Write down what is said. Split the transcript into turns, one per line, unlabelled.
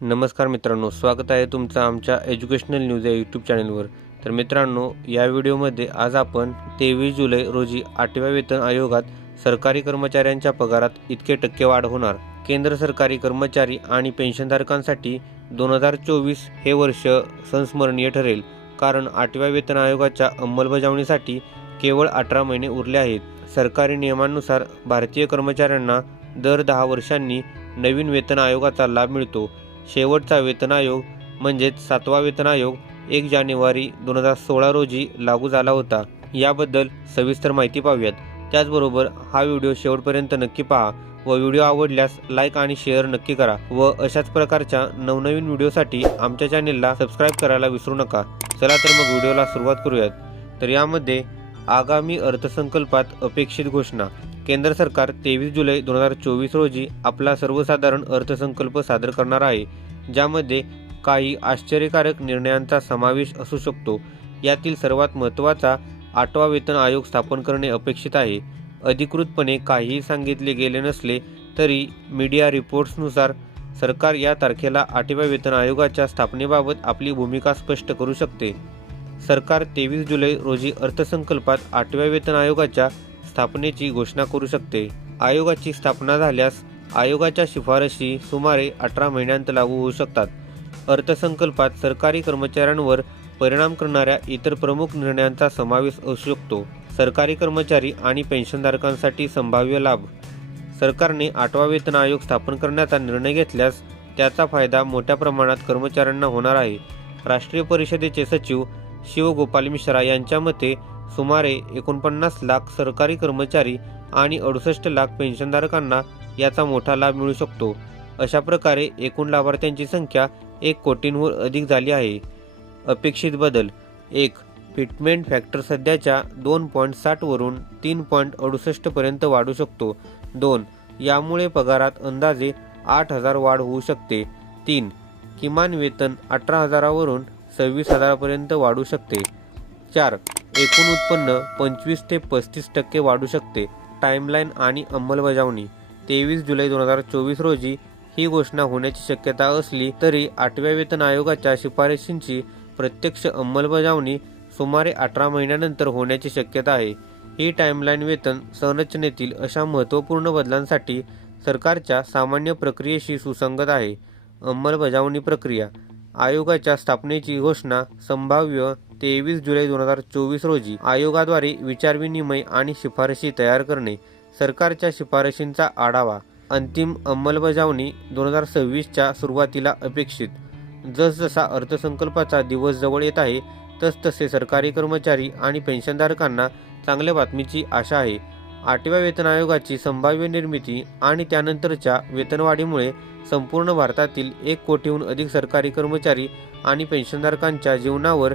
नमस्कार मित्रांनो स्वागत आहे तुमचं आमच्या एज्युकेशनल न्यूज या यूट्यूब चॅनलवर तर मित्रांनो या व्हिडिओमध्ये आज आपण तेवीस जुलै रोजी आठव्या वेतन आयोगात सरकारी कर्मचाऱ्यांच्या पगारात इतके टक्के वाढ होणार. केंद्र सरकारी कर्मचारी आणि पेन्शनधारकांसाठी दोन हजार चोवीस हे वर्ष संस्मरणीय ठरेल. कारण आठव्या वेतन आयोगाच्या अंमलबजावणीसाठी केवळ अठरा महिने उरले आहेत. सरकारी नियमांनुसार भारतीय कर्मचाऱ्यांना दर दहा वर्षांनी नवीन वेतन आयोगाचा लाभ मिळतो. शेवटचा वेतन आयोग म्हणजेच सातवा वेतन आयोग एक जानेवारी दोन हजार सोळा रोजी लागू झाला होता. याबद्दल सविस्तर माहिती पाहूयात. त्याचबरोबर हा व्हिडिओ शेवटपर्यंत नक्की पहा व व्हिडिओ आवडल्यास लाईक आणि शेअर नक्की करा व अशाच प्रकारच्या नवनवीन व्हिडिओसाठी आमच्या चॅनेलला सबस्क्राईब करायला विसरू नका. चला तर मग व्हिडिओला सुरुवात करूयात. तर यामध्ये आगामी अर्थसंकल्पात अपेक्षित घोषणा. केंद्र सरकार तेवीस जुलै दोन हजार चोवीस रोजी आपला सर्वसाधारण अर्थसंकल्प सादर करणार आहे ज्यामध्ये काही आश्चर्यकारक निर्णयांचा समावेश असू शकतो. यातील सर्वात महत्त्वाचा आठवा वेतन आयोग स्थापन करणे अपेक्षित आहे. अधिकृतपणे काहीही सांगितले गेले नसले तरी मीडिया रिपोर्ट्सनुसार सरकार या तारखेला आठव्या वेतन आयोगाच्या स्थापनेबाबत आपली भूमिका स्पष्ट करू शकते. सरकार तेवीस जुलै रोजी अर्थसंकल्पात आठव्या वेतन आयोगाच्या स्थापनेची घोषणा करू शकते आयोगाची स्थापना झाल्यास आयोगाच्या शिफारशी सुमारे अठरा महिन्यांत लागू होऊ शकतात. अर्थसंकल्पात सरकारी कर्मचाऱ्यांवर परिणाम करणाऱ्या इतर प्रमुख निर्णयांचा समावेश असू शकतो. सरकारी कर्मचारी आणि पेन्शनधारकांसाठी संभाव्य लाभ. सरकारने आठवा वेतन आयोग स्थापन करण्याचा निर्णय घेतल्यास त्याचा फायदा मोठ्या प्रमाणात कर्मचाऱ्यांना होणार आहे. राष्ट्रीय परिषदेचे सचिव शिवगोपाल मिश्रा यांच्या मते सुमारे एकोणपन्नास लाख सरकारी कर्मचारी आणि अडुसष्ट लाख पेन्शनधारकांना याचा मोठा लाभ मिळू शकतो. अशा प्रकारे एकूण लाभार्थ्यांची संख्या एक कोटींवर अधिक झाली आहे. अपेक्षित बदल एक फिटमेंट फॅक्टर सध्याच्या दोन पॉईंट साठवरून तीन पॉईंट अडुसष्टपर्यंत वाढू शकतो. दोन यामुळे पगारात अंदाजे आठ हजार वाढ होऊ शकते. तीन किमान वेतन अठरा हजारावरून सव्वीस हजारापर्यंत वाढू शकते. चार एकूण उत्पन्न पंचवीस ते पस्तीस टक्के वाढू शकते. टाईमलाईन आणि अंमलबजावणी. तेवीस जुलै दोन हजार चोवीस रोजी ही घोषणा होण्याची शक्यता असली तरी आठव्या वेतन आयोगाच्या शिफारशींची प्रत्यक्ष अंमलबजावणी सुमारे अठरा महिन्यानंतर होण्याची शक्यता आहे. ही टाईमलाईन वेतन संरचनेतील अशा महत्त्वपूर्ण बदलांसाठी सरकारच्या सामान्य प्रक्रियेशी सुसंगत आहे. अंमलबजावणी प्रक्रिया. आयोगाच्या स्थापनेची घोषणा संभाव्य तेवीस जुलै दोन हजार चोवीस रोजी आयोगाद्वारे विचारविनिमय आणि शिफारशी तयार करणे सरकारच्या शिफारशींचा आढावा अंतिम अंमलबजावणी दोन हजार सव्वीसच्या सुरुवातीला अपेक्षित. जसजसा अर्थसंकल्पाचा दिवस जवळ येत आहे तसतसे सरकारी कर्मचारी आणि पेन्शनधारकांना चांगल्या बातमीची आशा आहे. आठव्या वेतन आयोगाची संभाव्य निर्मिती आणि त्यानंतरच्या वेतनवाढीमुळे संपूर्ण भारतातील एक कोटीहून अधिक सरकारी कर्मचारी आणि पेन्शनधारकांच्या जीवनावर